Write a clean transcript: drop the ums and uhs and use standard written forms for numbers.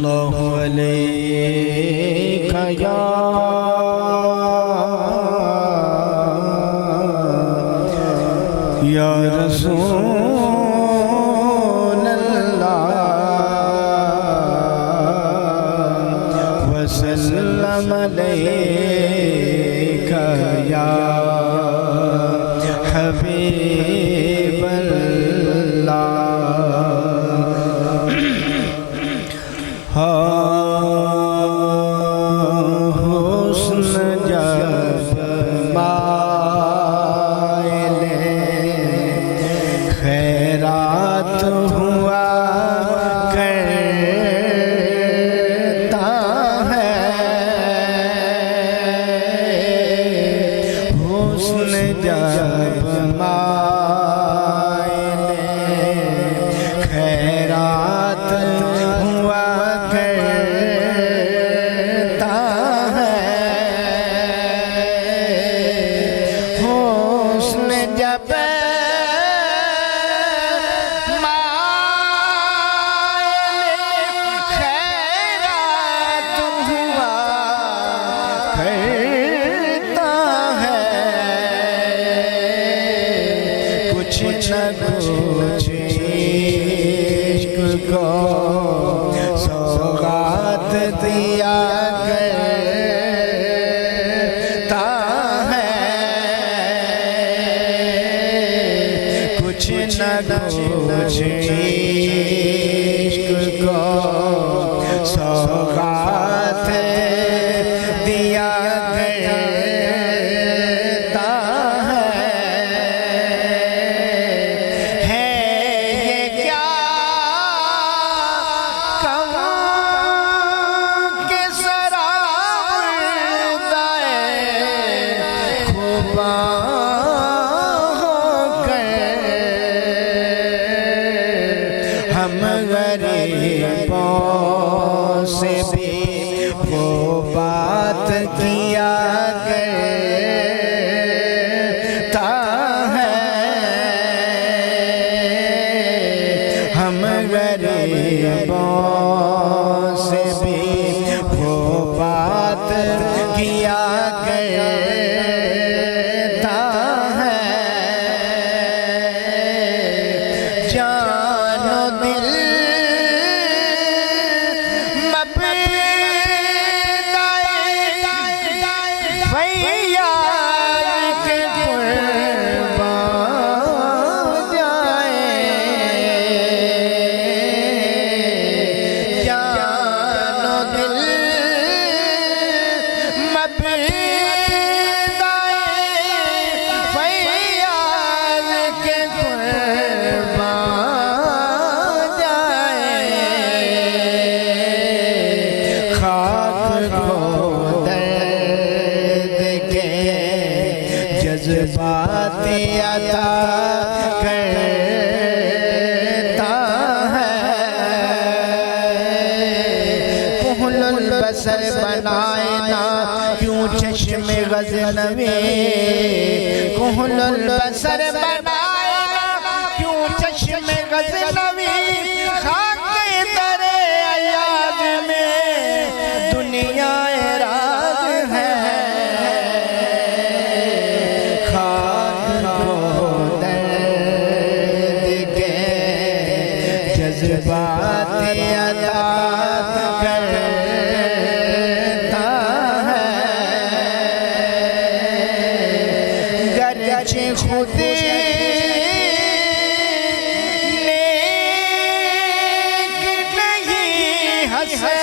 अल्लाहु अलैका या रसूल अल्लाह वसल्लम अलैका या हबीब हुस्न जब मायले खैरात हुआ करता है, हुस्न जब मायले खैरात हुआ करता है, हुस्न जब मायले खैरात हुआ करता है, कुछ न कुछ इश्क को सौगात दिया करता है, कुछ न कुछ इश्क को सौगात दिया करता है ये क्या कहूँ कि सराबदाए खुबा होकर हम गरीबों से भी वो बात किया करता है, हम गरीबों से भी वो बात किया करता है, जानो दिल फैयाद के कुर्बान जाए, जानो दिल फैयाद के कुर्बान जाए, खाक को जज्बात अता करता है, कुहलुल बसर बनाए ना क्यों चश्मे गज़नवी, कुहलुल बसर बनाए ना क्यों चश्मे गज़नवी, खाके दरे अयाज में दुनिया राज है, जज्बात अता करता है, गरचे खुद नेक नहीं हंसे